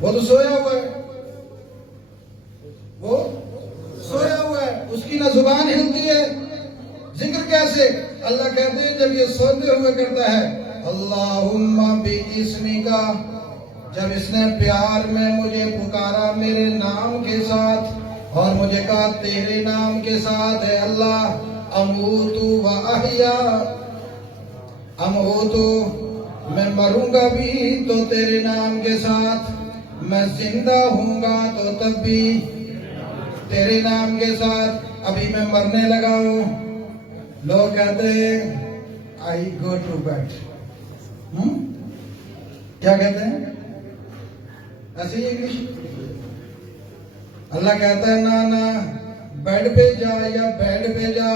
وہ تو سویا ہوا ہے، وہ سویا ہوا ہے، اس کی نہ زبان ہلتی ہے، ذکر کیسے؟ اللہ کہتے ہیں جب یہ سوتے ہوئے کرتا ہے اللہم بِاسْمِکَ، جب اس نے پیار میں مجھے پکارا میرے نام کے ساتھ اور مجھے کہا تیرے نام کے ساتھ ہے اللہ، اموت و احیا، اموت، میں مروں گا بھی تو تیرے نام کے ساتھ، میں زندہ ہوں گا تو تب بھی تیرے نام کے ساتھ۔ ابھی میں مرنے لگا ہوں، لوگ کہتے ہیں I go to bed، کیا کہتے ہیں ایسے ہی انگلش؟ اللہ کہتا ہے نہ بیڈ پہ جا یا بیڈ پہ جا،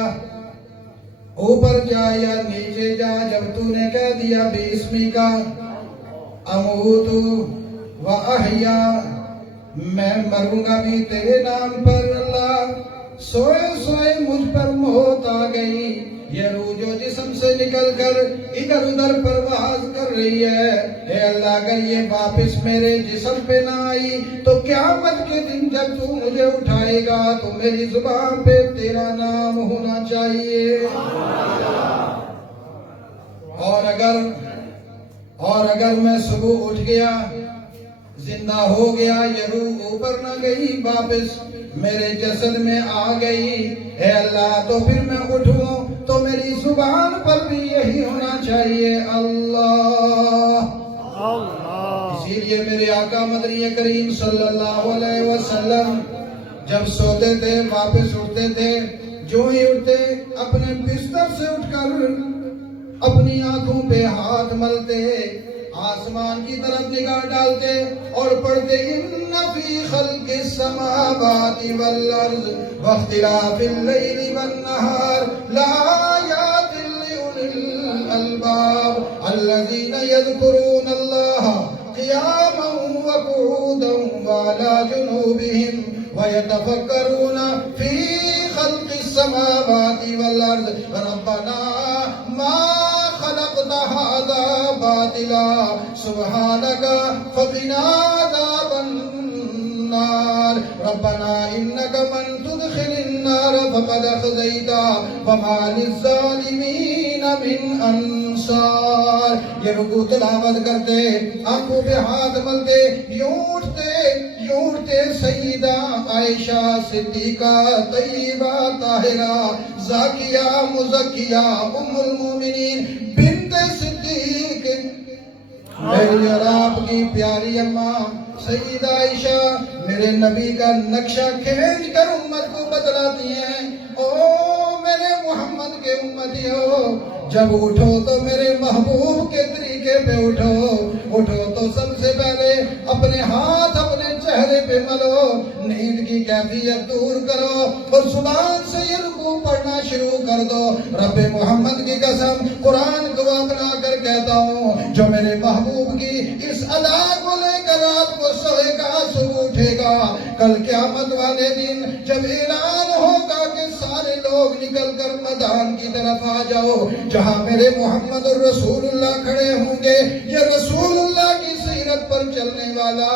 اوپر جا یا نیچے جا، جب تو نے کہہ دیا بِاسْمِکَ اموت و احیا، میں مروں گا بھی تیرے نام پر، اللہ سوئے سوئے مجھ پر موت آ گئی، یہ روح جو جسم سے نکل کر ادھر ادھر پرواز کر رہی ہے، اے اللہ اگر یہ واپس میرے جسم پہ نہ آئی تو قیامت کے دن جب تو مجھے اٹھائے گا تو میری زبان پہ تیرا نام ہونا چاہیے۔ اور اگر میں صبح اٹھ گیا، زندہ ہو گیا، یہ روح اوپر نہ گئی، واپس میرے جسد میں آ گئی، اے اللہ تو پھر میں اٹھوں تو میری زبان پر بھی یہی ہونا چاہیے اللہ۔ اسی لیے میرے آقا مدنی کریم صلی اللہ علیہ وسلم جب سوتے تھے واپس اٹھتے تھے، جو ہی اٹھتے اپنے بستر سے اٹھ کر اپنی آنکھوں پہ ہاتھ ملتے، آسمان کی طرف نگاہ ڈالتے اور پڑھتے ان فی خلق السماوات والارض واختلاف اللیل والنہار لآیات لأولی الالباب الذین یذکرون اللہ قیاما وقعودا وعلی جنوبہم ویتفکرون فی خلق السماوات والارض ربنا ما خلقت هذا باطلا سبحانك فقنا عذاب النار ربنا انك من تدخل النار فقد اخزيته وما للظالمين من انصار۔ یہ رکوع تلاوت کرتے، آنکھوں پہ ہاتھ ملتے، یوں اٹھتے سیدہ عائشہ صدیقہ طیبہ طاہرہ زاکیہ مزکیہ ام المومنین بنت صدیق، میری اور آپ کی پیاری اماں سیدہ عائشہ میرے نبی کا نقشہ کھینچ کر امت کو بتلاتی ہیں، او میرے محمد کے امتیوں، جب اٹھو تو میرے محبوب کے طریقے پہ اٹھو تو سب سے پہلے اپنے ہاتھ اپنے چہرے پہ ملو، نیند کی کیفیت دور کرو اور زبان سے یہ رکوع پڑھنا شروع کر دو۔ رب محمد کی قسم قرآن گواہ بنا کر کہتا ہوں، جو میرے محبوب کی اس ادا کو لے کر رات کو سوئے گا صبح اٹھے گا، کل قیامت والے دن جب اعلان ہوگا کہ سارے لوگ نکل کر میدان کی طرف آ جاؤ، جہاں میرے محمد الرسول اللہ کھڑے ہوں گے، یہ رسول اللہ کی سیرت پر چلنے والا،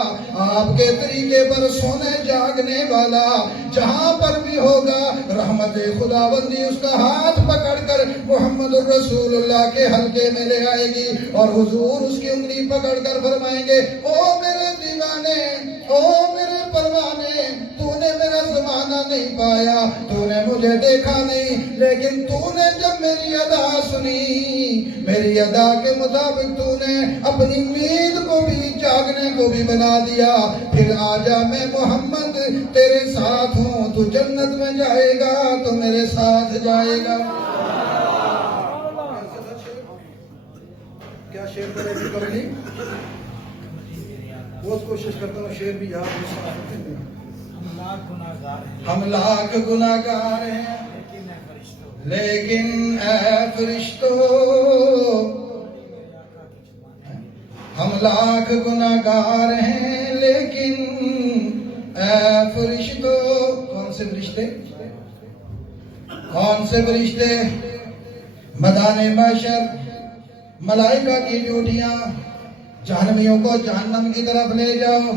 آپ کے طریقے پر سونے جاگنے والا، جہاں پر بھی ہوگا رحمت خداوندی اس کا ہاتھ پکڑ کر محمد الرسول اللہ کے حلقے میں لے آئے گی اور حضور اس کی انگلی پکڑ کر فرمائیں گے، او میرے دیوانے، او میرے پروانے، تو نے میرا زمانہ نہیں پایا، تو نے مجھے دیکھا نہیں، لیکن تو نے جب میری ادا سنی، میری ادا کے مطابق تو نے اپنی نیند کو بھی جاگنے کو بھی بنا دیا، پھر آجا میں محمد تیرے ساتھ ہوں، تو جنت میں جائے گا تو میرے ساتھ جائے گا۔ کیا شعر کرے بھی کرنی؟ بہت کوشش کرتا ہوں شعر بھی یاد ہو۔ ہم لاکھ گناہگار ہیں لیکن اے فرشتو، ہم لاکھ گناہگار ہیں لیکن اے فرشتو، کون سے فرشتے؟ کون سے فرشتے؟ میدان محشر ملائکہ کی ڈیوٹیاں، جہنمیوں کو جہنم کی طرف لے جاؤ،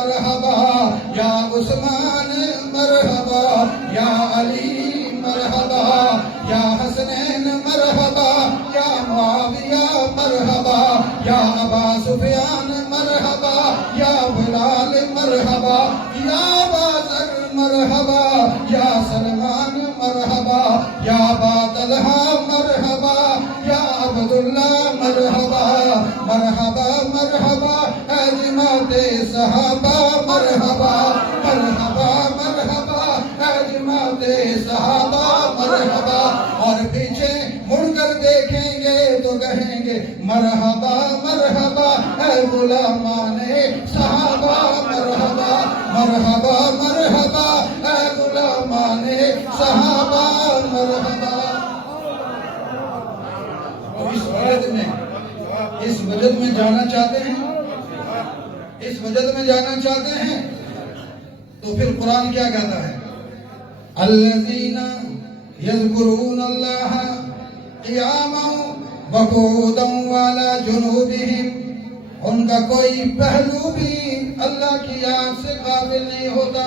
مرحبا یا عثمان مرحبا یا علی مرحبا یا حسنین مرحبا یا معاویہ مرحبا یا ابا سفیان مرحبا یا بلال مرحبا یا ابا ذر مرحبا یا سلمان مرحبا یا ابا طلحہ مرحبا یا عبداللہ مرحبا مرحبا مرحبا اے جماعت صحابہ مرحبا مرحبا مرحبا اے جماعت صحابہ مرحبا اور پیچھے مڑ کر دیکھیں گے تو کہیں گے مرحبا مرحبا اے غلامان صحابہ مرحبا مرحبا مرحبا اے غلامان صحابہ مرحبا. اس وجد میں جانا چاہتے ہیں، اس وجد میں جانا چاہتے ہیں تو پھر قرآن کیا کہتا ہے؟ الذین یذکرون اللہ قیاما وقعودا وعلی جنوبہم، ان کا کوئی پہلو بھی اللہ کی یاد سے قابل نہیں ہوتا،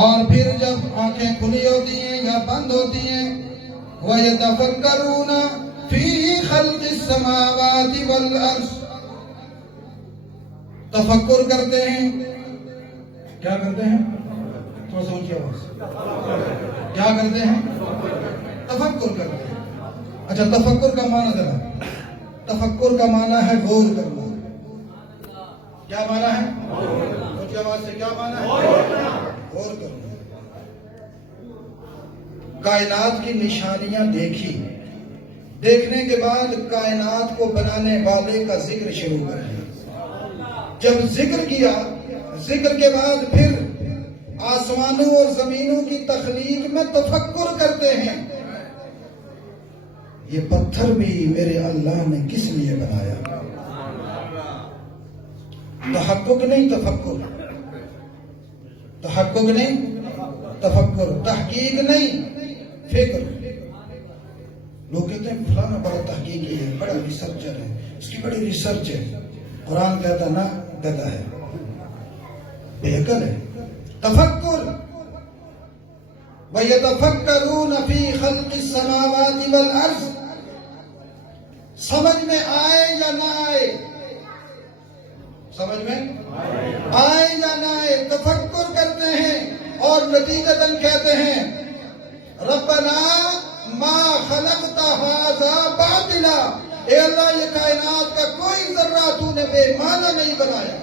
اور پھر جب آنکھیں کھلی ہوتی ہیں یا بند ہوتی ہیں وَيَتَفَكَّرُونَ فِي خَلْقِ السَّمَاوَاتِ وَالْأَرْضِ، تفکر کرتے ہیں. کیا کرتے ہیں؟ تھوڑا سا اونچی آواز. کیا کرتے ہیں؟ تفکر کرتے ہیں. اچھا، تفکر کا معنی ذرا. تفکر کا معنی ہے غور کرنا. کیا معنی ہے؟ اونچی آواز سے کیا معنی ہے؟ غور کرنا. کائنات کی نشانیاں دیکھی، دیکھنے کے بعد کائنات کو بنانے والے کا ذکر شروع کر دیا. جب ذکر کیا، ذکر کے بعد پھر آسمانوں اور زمینوں کی تخلیق میں تفکر کرتے ہیں. یہ پتھر بھی میرے اللہ نے کس لیے بنایا؟ تحقق نہیں، تفکر. تحقق نہیں، تفکر. تحقیق نہیں، فکر. لوگ کہتے ہیں فلانا بڑا تحقیقی ہے، بڑا ریسرچر ہے، اس کی بڑی ریسرچ ہے. قرآن کہتا نا گدھا ہے، بےعقل ہے. تفکر. وَيَتَفَكَّرُونَ فِي خَلْقِ السَّمَاوَاتِ وَالْأَرْضِ، سمجھ میں آئے یا نہ آئے، سمجھ میں آئے یا نہ آئے، تفکر کرتے ہیں اور نتیجتاً کہتے ہیں ربنا ما خلقت هذا باطلا، اے اللہ یہ کائنات کا کوئی ذرہ تو نے بے معنی نہیں بنایا.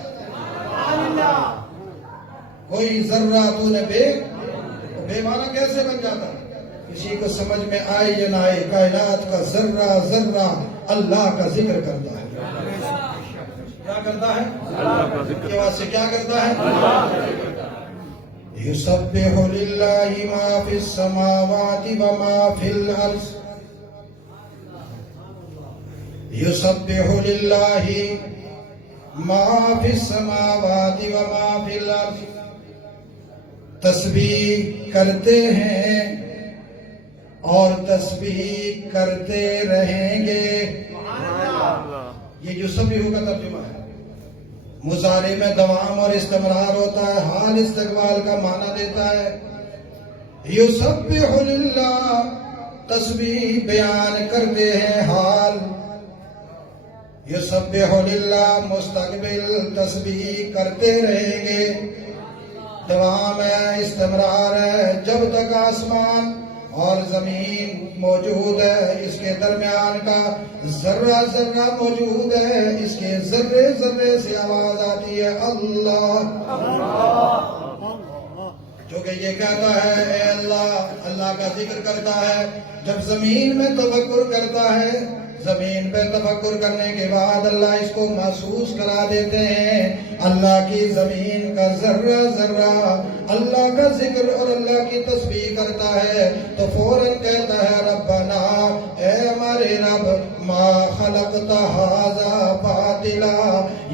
کوئی ذرہ تو نے بے معنی کیسے بن جاتا؟ کسی کو سمجھ میں آئے یا نہ آئے، کائنات کا ذرہ ذرہ اللہ کا ذکر کرتا ہے. کیا کرتا ہے؟ کے بعد سے کیا کرتا ہے؟ یسبح للہ ما فی السماوات وما فی الارض، یسبح للہ ما فی السماوات وما فی الارض، تسبیح کرتے ہیں اور تسبیح کرتے رہیں گے. یہ یسبح کا ترجمہ ہے. مضارع میں دوام اور استمرار ہوتا ہے، حال استقبال کا معنی دیتا ہے. یسبح للہ، تسبیح بیان کرتے ہیں حال. یسبح للہ مستقبل، تسبیح کرتے رہیں گے. دوام ہے، استمرار ہے، جب تک آسمان اور زمین موجود ہے، اس کے درمیان کا ذرہ ذرہ موجود ہے، اس کے ذرے ذرے سے آواز آتی ہے اللہ. جو کہ یہ کہتا ہے اے اللہ، اللہ کا ذکر کرتا ہے. جب زمین میں تفکر کرتا ہے، زمین پہ تفکر کرنے کے بعد اللہ اس کو محسوس کرا دیتے ہیں. اللہ کی زمین کا ذرہ ذرہ اللہ کا ذکر اور اللہ کی تسبیح کرتا ہے تو فوراً کہتا ہے ربنا، اے ہمارے رب، ما خلقت ھذا باطلا،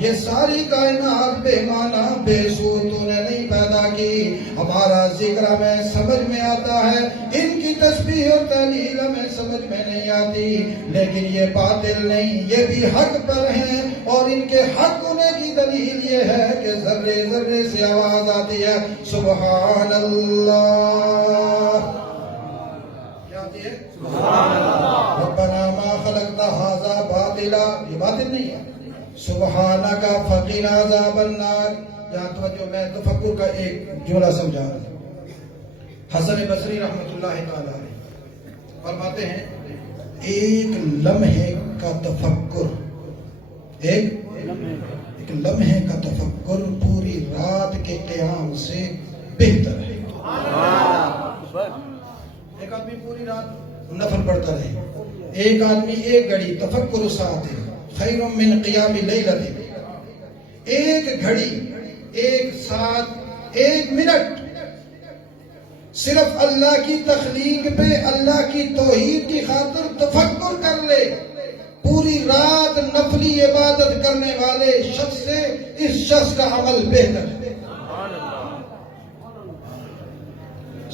یہ ساری کائنات بے معنی بے سود تو نے نہیں پیدا کی. ہمارا ذکر ہمیں سمجھ میں آتا ہے، ان کی تسبیح اور تحلیل ہمیں سمجھ میں نہیں آتی، لیکن یہ باطل نہیں، یہ بھی حق پر ہیں، اور ان کے حق ہونے کی دلیل یہ ہے کہ ذرے ذرے سے آواز آتی ہے سبحان اللہ، کیا آتی ہے؟ سبحان اللہ، ربنا ما خلقت ھذا باطلا، یہ باطل نہیں ہے، سبحانک فقنا عذاب النار۔ جہاں توجہ، میں تفکر کا ایک جملہ سمجھا رہا ہوں۔ حسن بصری رحمۃ اللہ تعالی علیہ فرماتے ہیں ایک لمحے کا تفکر، ایک لمحے کا تفکر پوری رات کے قیام سے بہتر ہے۔ ایک آدمی پوری رات نفل پڑھتا رہے، ایک آدمی ایک گھڑی تفکر ساتھ خیر من قیام لیلۃ، ایک گھڑی، ایک ساتھ، ایک منٹ صرف اللہ کی تخلیق پہ، اللہ کی توحید کی خاطر تفکر کر لے، پوری رات نفلی عبادت کرنے والے شخص سے اس شخص کا عمل بہتر ہے۔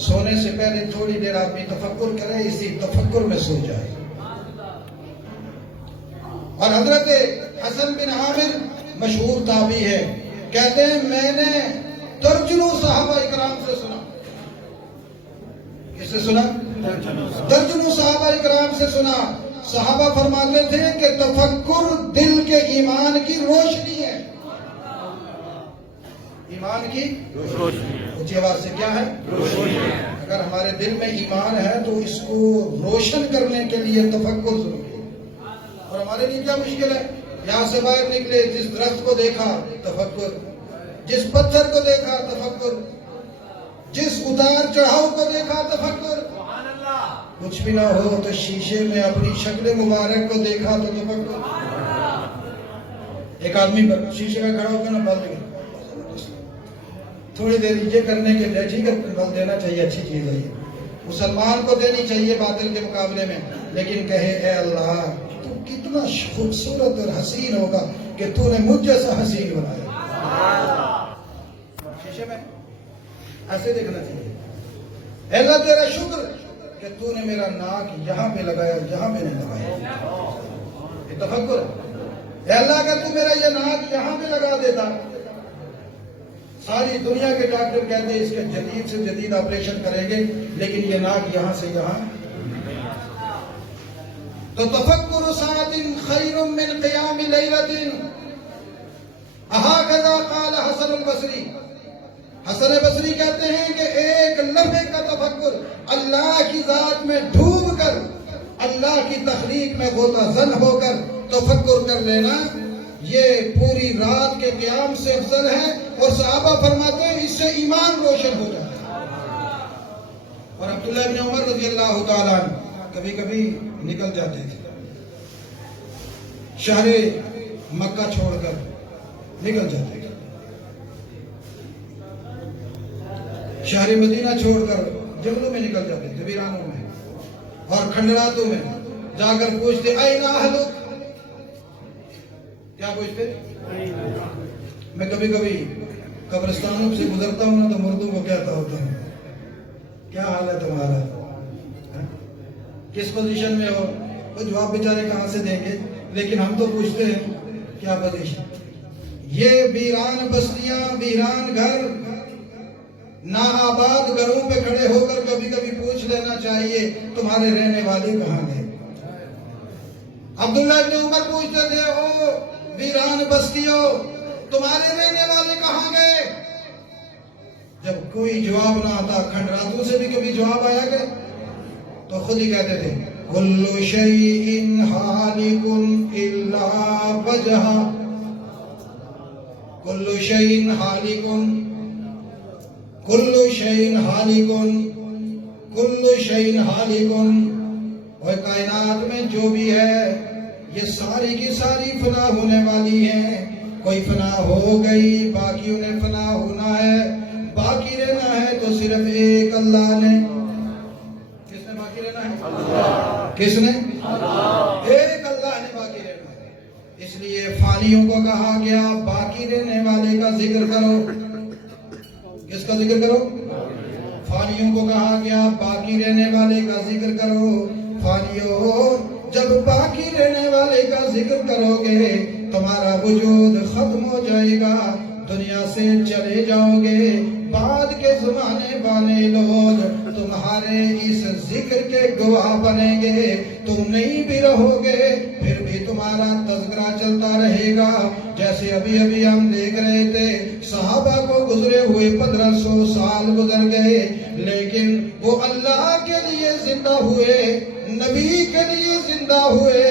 سونے سے پہلے تھوڑی دیر آدمی تفکر کرے، اسی تفکر میں سو جائے۔ اور حضرت حسن بن عامر مشہور تابعی ہے، کہتے ہیں میں نے درجنوں صحابہ اکرام سے سنا۔ کس سے سنا؟ درجنوں صحابہ اکرام سے سنا۔ صحابہ فرماتے تھے کہ تفکر دل کے ایمان کی روشنی ہے، ایمان کی روشنی، اونچی آواز سے کیا ہے؟ روشنی۔ اگر ہمارے دل میں ایمان ہے تو اس کو روشن کرنے کے لیے تفکر ضروری ہے۔ اور ہمارے لیے کیا مشکل ہے؟ یہاں سے باہر نکلے، جس درخت کو دیکھا تفکر، جس پتھر کو دیکھا تفکر، جس اتار چڑھاؤ کو دیکھا تفکر، کچھ بھی نہ ہو تو شیشے میں اپنی شکل مبارک کو دیکھا تو تفکر۔ ایک آدمی شیشے کا کھڑا ہو کر نہ بال دے، تھوڑی دیر یہ کرنے کے لیے ٹھیک ہے بل دینا چاہیے، اچھی چیز ہے، یہ مسلمان کو دینی چاہیے باطل کے مقابلے میں، لیکن کہے اے اللہ تو کتنا خوبصورت اور حسین ہوگا کہ تو نے مجھ جیسا حسین بنایا۔ شیشے میں ایسے دیکھنا چاہیے، اے اللہ تیرا شکر کہ تو نے میرا ناک یہاں پہ لگایا، یہاں پہ نہیں لگایا، یہ تفکر۔ اے اللہ اگر تو میرا یہ ناک یہاں پہ لگا دیتا، ساری دنیا کے ڈاکٹر کہتے ہیں اس کے جدید سے جدید آپریشن کریں گے، لیکن یہ ناک یہاں سے یہاں۔ تو تفکر ساعۃ خیر من قیام لیلۃ، ہکذا قال حسن البصری۔ حسن بصری کہتے ہیں کہ ایک لمحے کا تفکر، اللہ کی ذات میں ڈوب کر، اللہ کی تخلیق میں غوطہ زن ہو کر تفکر کر لینا، یہ پوری رات کے قیام سے افضل ہے۔ اور صحابہ فرماتے ہیں اس سے ایمان روشن ہو جاتا ہے۔ اور عبداللہ بن عمر رضی اللہ تعالیٰ عنہ کبھی کبھی نکل جاتے تھے، شہر مکہ چھوڑ کر نکل جاتے تھے، شہر مدینہ چھوڑ کر جنگلوں میں نکل جاتے تھے، ویرانوں میں اور کھنڈراتوں میں جا کر پوچھتے این اہلک، کیا پوچھتے؟ میں کبھی کبھی قبرستانوں سے گزرتا ہوں نا تو مردوں کو کہتا ہوتا ہوں کیا حال ہے تمہارا، کس پوزیشن میں ہو؟ وہ جواب بیچارے کہاں سے دیں گے، لیکن ہم تو پوچھتے ہیں کیا پوزیشن۔ یہ ویران بستیاں، ویران گھر، ناآباد گھروں پہ کھڑے ہو کر کبھی کبھی پوچھ لینا چاہیے تمہارے رہنے والے کہاں گئے۔ عبداللہ بن عمر پوچھتے تھے او ویران بستیوں تمہارے رہنے والے کہاں گئے؟ جب کوئی جواب نہ آتا، کھنڈراتوں سے بھی کبھی جواب آیا کہ تو خود ہی کہتے تھے کل شیء ہالک الا وجہہ، کل شیء ہالک، کل شیء ہالک، کل شیء ہالک، اور کائنات میں جو بھی ہے یہ ساری کی ساری فنا ہونے والی ہیں، کوئی فنا ہو گئی، باقی انہیں فنا ہونا ہے، باقی رہنا ہے تو صرف ایک اللہ نے۔ کس نے باقی رہنا ہے؟ اللہ۔ کس نے؟ اللہ۔ ایک اللہ نے باقی رہنا ہے، اس لیے فانیوں کو کہا گیا باقی رہنے والے کا ذکر کرو۔ کس کا ذکر کرو؟ فانیوں کو کہا گیا باقی رہنے والے کا ذکر کرو. فانیوں جب باقی رہنے والے کا ذکر کرو گے تمہارا وجود ختم ہو جائے گا, دنیا سے چلے جاؤ گے. بعد کے زمانے والے لوگ تمہارے اس ذکر کے گواہ بنیں گے, تم نہیں بھی رہو گے پھر بھی تمہارا تذکرہ چلتا رہے گا. جیسے ابھی ابھی ہم دیکھ رہے تھے صحابہ کو گزرے ہوئے 1500 سال گزر گئے, لیکن وہ اللہ کے لیے زندہ ہوئے, نبی کے لیے زندہ ہوئے.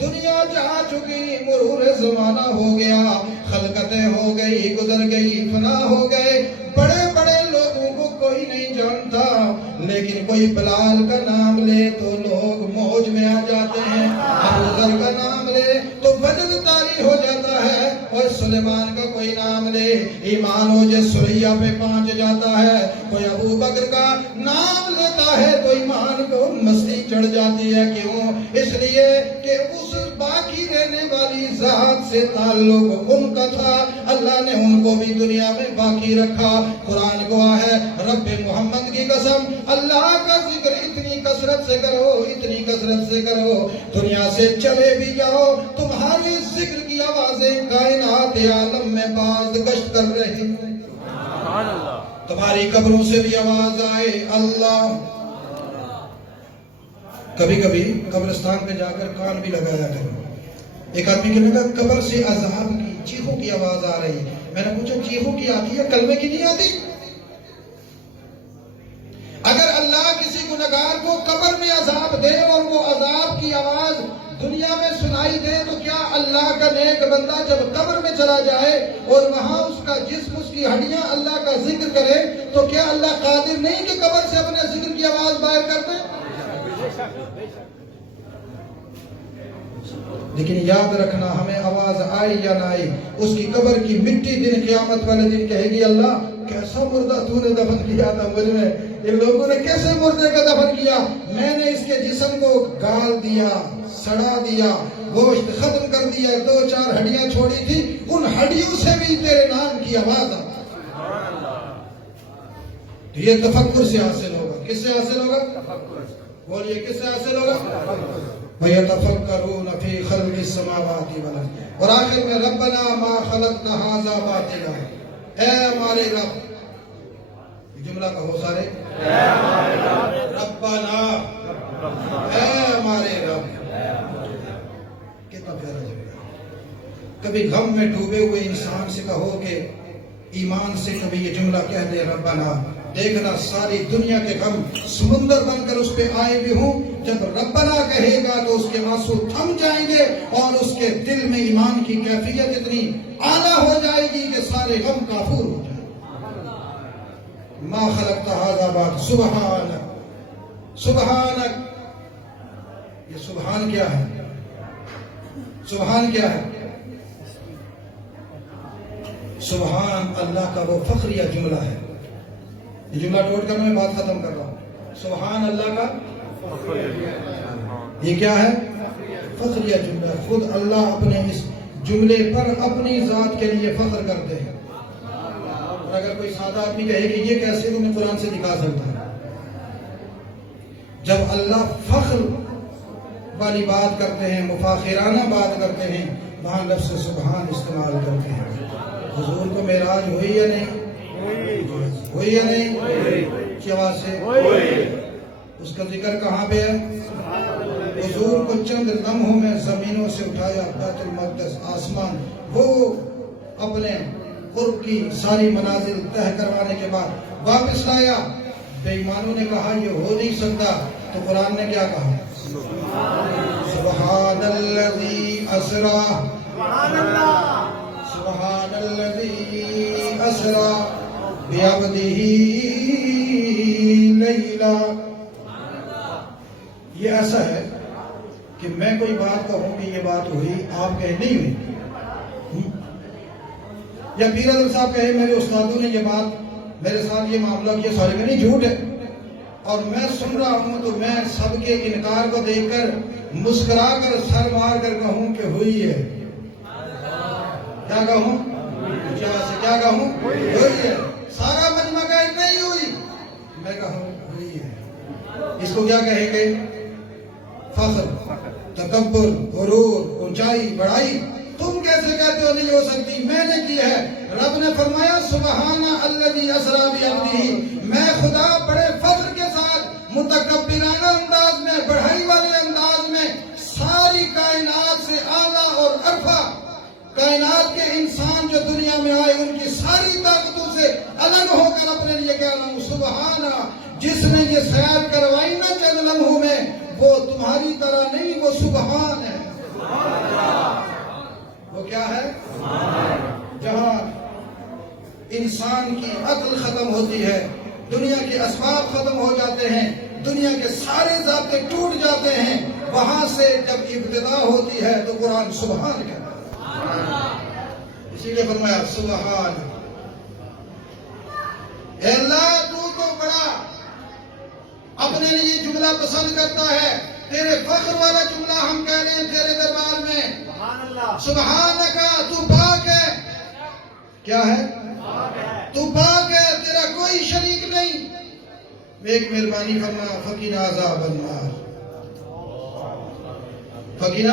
دنیا جا چکی, مرور زمانہ ہو گیا, خلقتیں ہو گئی, گزر گئی, فنا ہو گئے. بڑے بڑے لوگوں کو کوئی نہیں جانتا, لیکن کوئی بلال کا نام لے تو لوگ موج میں آ جاتے ہیں, ابو ذر کا نام لے تو وجد طاری ہو جاتا ہے, اور سلیمان کا کوئی نام لے ایمان ہو جائے سریا پہ پہنچ جاتا ہے. کوئی ابو بکر کا نام لیتا ہے تو ایمان کو مستی چڑھ جاتی ہے. کیوں؟ اس لیے کہ اس باقی رہنے والی ذات سے تعلق ان کا تھا, اللہ نے ان کو بھی دنیا میں باقی رکھا. قرآن گواہ ہے, رب محمد کی قسم اللہ کا ذکر اتنی کثرت سے کرو, اتنی کثرت سے کرو, دنیا سے چلے بھی جاؤ تمہاری ذکر کی آوازیں کائنات عالم میں باز گشت کر رہی ہیں. تمہاری قبروں سے بھی آواز آئے اللہ. کبھی کبھی قبرستان پہ جا کر کان بھی لگایا کرو. ایک آدمی کہنے لگا قبر سے عذاب کی چیخوں کی آواز آ رہی ہے. میں نے پوچھا چیخوں کی آتی ہے, کلمے کی نہیں آتی؟ اگر اللہ کسی گنہگار کو قبر میں عذاب دے اور وہ عذاب کی آواز دنیا میں سنائی دے تو کیا اللہ کا نیک بندہ جب قبر میں چلا جائے اور وہاں اس کا جسم, اس کی ہڈیاں اللہ کا ذکر کرے تو کیا اللہ قادر نہیں کہ قبر سے اپنے ذکر کی آواز باہر کر دے؟ لیکن یاد رکھنا, ہمیں آواز آئی یا نہ آئی, اس کی قبر کی مٹی دن قیامت والے دن کہے گی اللہ کیسا مردہ تو نے دفن کیا تھا مجھ میں, ان لوگوں نے کیسے مردے کا دفن کیا, میں نے اس کے جسم کو گال دیا, سڑا دیا, گوشت ختم کر دیا, 2-4 ہڈیاں چھوڑی تھی, ان ہڈیوں سے بھی تیرے نام کی آواز آ. تو یہ تفکر سے حاصل ہوگا. کس سے حاصل ہوگا؟ بولیے کس سے حاصل ہوگا؟ وَيَتَفَكَّرُونَ فِي خَلْقِ السَّمَاوَاتِ وَالْأَرْضِ. اور آخر میں ربنا ما خلقت هذا باطلا, اے ہمارے رب. جملہ کہو سارے, اے ہمارے رب. ربنا, اے ہمارے رب. کتنا پیارا جملہ. کبھی غم میں ڈوبے ہوئے انسان سے کہو کہ ایمان سے کبھی یہ جملہ کہہ دے ربنا, دیکھنا ساری دنیا کے غم سمندر بن کر اس پہ آئے بھی ہوں, جب ربنا کہے گا تو اس کے آنسو تھم جائیں گے اور اس کے دل میں ایمان کی کیفیت اتنی اعلیٰ ہو جائے گی کہ سارے غم کافور ہو جائیں. ما خلقت هذا باطلا, سبحانک, سبحانک. یہ سبحان کیا ہے؟ سبحان کیا ہے؟ سبحان اللہ کا وہ فخریہ جملہ ہے. یہ جملہ ٹوٹ کر میں بات ختم کر رہا ہوں. سبحان اللہ کا یہ کیا ہے؟ فخریہ جملہ. خود اللہ اپنے اس جملے پر اپنی ذات کے لیے فخر کرتے ہیں. اور اگر کوئی سادہ آدمی کہے کہ یہ کیسے, تمہیں قرآن سے دکھا سکتا ہے. جب اللہ فخر والی بات کرتے ہیں, مفاخرانہ بات کرتے ہیں, وہاں لفظ سبحان استعمال کرتے ہیں. حضور کو معراج ہوئی یا نہیں؟ ہوئی یا نہیں؟ کی آواز سے اس کا ذکر کہاں پہ ہے؟ حضور کو چند لمحوں میں زمینوں سے اٹھایا, بیت المقدس آسمان, وہ اپنے قرب کی ساری منازل طے کروانے کے بعد واپس لایا. بے ایمانوں نے کہا یہ ہو نہیں سکتا, تو قرآن نے کیا کہا؟ سبحان الذی اسرا, سبحان الذی اسرا بعبدہ لیلا. یہ ایسا ہے کہ میں کوئی بات کہوں کہ یہ بات ہوئی, آپ کہیں نہیں ہوئی, یا پیر اعظم صاحب کہے میرے استادوں نے یہ بات میرے ساتھ یہ معاملہ کیا, سارے میں نہیں جھوٹ ہے, اور میں سن رہا ہوں تو میں سب کے انکار کو دیکھ کر مسکرا کر سر مار کر کہوں کہ ہوئی ہے. کیا کہوں؟ کیا کہوں؟ ہوئی ہے. سارا مجمع کہا وہی ہے. اس کو کیا کہیں گے؟ فخر، تکبر، غرور، اونچائی، بڑائی. تم کیسے کہتے ہو نہیں ہو سکتی؟ میں نے کی ہے. رب نے فرمایا سبحان الذی اسری بعبدہ، میں خدا بڑے فخر کے ساتھ متکبرانہ انداز میں، بڑھائی والے انداز میں ساری کائنات سے اعلیٰ اور ارفع کائنات کے انسان جو دنیا میں آئے ان کی ساری طاقتوں سے الگ ہو کر اپنے لیے کہہ رہا ہوں سبحان. جس نے یہ سیر کروائی نا چند لمحوں میں، وہ تمہاری طرح نہیں، وہ سبحان ہے. وہ کیا ہے؟ جہاں انسان کی عقل ختم ہوتی ہے، دنیا کے اسباب ختم ہو جاتے ہیں، دنیا کے سارے ضابطے ٹوٹ جاتے ہیں، وہاں سے جب ابتدا ہوتی ہے تو قرآن سبحان کہتا ہے. اسی لیے فرمایا سبحان. اے اللہ تو بڑا اپنے لیے جملہ پسند کرتا ہے. تیرے فخر والا جملہ ہم کہہ رہے ہیں تیرے دربار میں. سبحانکا، تو پاک ہے. کیا ہے؟ تو پاک ہے، تیرا کوئی شریک نہیں. ایک مہربانی فرما فقینا عذاب النار. فقینا،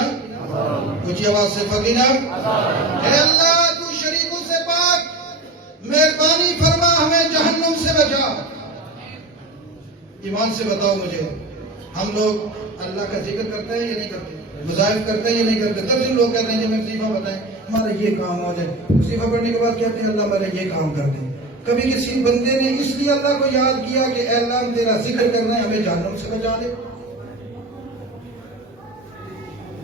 اونچی آواز سے فقینا. اے اللہ تو شریکوں سے پاک، مہربانی فرما ہمیں جہنم سے بچا. ایمان سے بتاؤ مجھے، ہم لوگ اللہ کا ذکر کرتے ہیں یا نہیں کرتے؟ وظائف کرتے ہیں یا نہیں کرتے؟ تب جن لوگ کہتے ہیں جب وظیفہ بتائیں ہمارا یہ کام ہو جائے، وظیفہ پڑھنے کے بعد کہتے ہیں اللہ ہمارا یہ کام کر دیں. کبھی کسی بندے نے اس لیے اللہ کو یاد کیا کہ اے اللہ ہم تیرا ذکر کرنا ہے، ہمیں جہنم سے بچا دے؟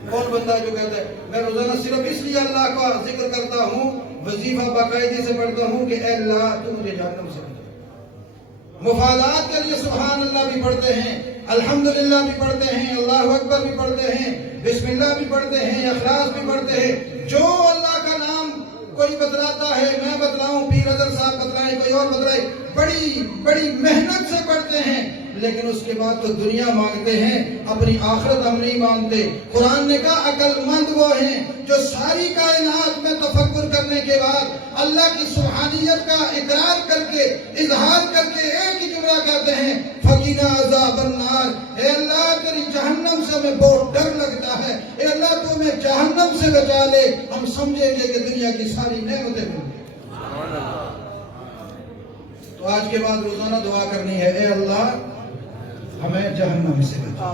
کون بندہ جو کہتا ہے میں روزانہ صرف اس لیے اللہ کا ذکر کرتا ہوں، وظیفہ باقاعدگی سے پڑھتا ہوں کہ اے اللہ تو مجھے جہنم سے بچا. مفادات کے لیے سبحان اللہ بھی پڑھتے ہیں، الحمدللہ بھی پڑھتے ہیں، اللہ اکبر بھی پڑھتے ہیں، بسم اللہ بھی پڑھتے ہیں، اخلاص بھی پڑھتے ہیں. جو اللہ کا نام کوئی بتلاتا ہے، میں بتلاؤں، پیر اظہر صاحب بتلائیں، کوئی اور بتلائے، بڑی بڑی محنت سے پڑھتے ہیں، لیکن اس کے بعد تو دنیا مانگتے ہیں، اپنی آخرت ہم نہیں مانگتے. قرآن نے کہا عقل مند وہ ہیں جو ساری کائنات میں تفکر کرنے کے بعد اللہ کی سبحانیت کا اقرار کر کے، اظہار کر کے ایک ہی جملہ کہتے ہیں فقینا عذاب النار. اے اللہ تیری جہنم سے ہمیں بہت ڈر لگتا ہے، اے اللہ تو ہمیں جہنم سے بچا لے. ہم سمجھیں گے کہ دنیا کی ساری نعمتیں مل گئی. تو آج کے بعد روزانہ دعا کرنی ہے اے اللہ ہمیں جہنم سے بچا.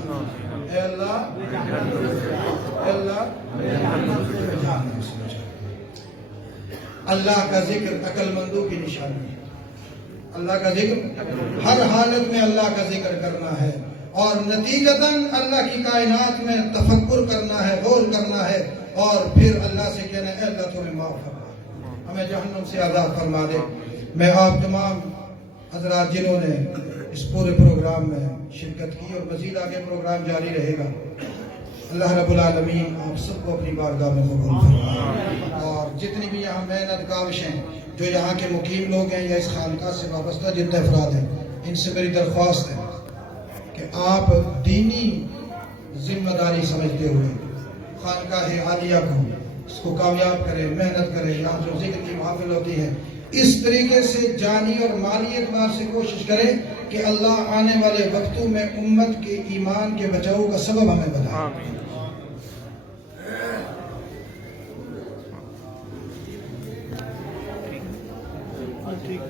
اے اللہ، اے اللہ جہنم سے بچا. اللہ کا ذکر عقل مندوں کی نشانی ہے. اللہ کا ذکر ہر حالت میں اللہ کا ذکر کرنا ہے، اور نتیجتاً اللہ کی کائنات میں تفکر کرنا ہے، غور کرنا ہے، اور پھر اللہ سے کہنا ہے اے اللہ تو ہمیں معاف فرما، ہمیں جہنم سے آزاد فرما دے. میں آپ تمام حضرات جنہوں نے اس پورے پروگرام میں شرکت کی اور مزید آگے پروگرام جاری رہے گا، اللہ رب العالمین آپ سب کو اپنی بارگاہ میں قبول فرمائے. اور جتنی بھی یہاں محنت کاوش ہیں، جو یہاں کے مقیم لوگ ہیں یا اس خانقاہ سے وابستہ جتنے افراد ہیں، ان سے میری درخواست ہے کہ آپ دینی ذمہ داری سمجھتے ہوئے خانقاہ عالیہ کو اس کو کامیاب کریں، محنت کریں. یہاں جو ذکر کی محافل ہوتی ہے اس طریقے سے جانی اور مالی اعتبار سے کوشش کریں کہ اللہ آنے والے وقتوں میں امت کے ایمان کے بچاؤ کا سبب ہمیں بتائے. ٹھیک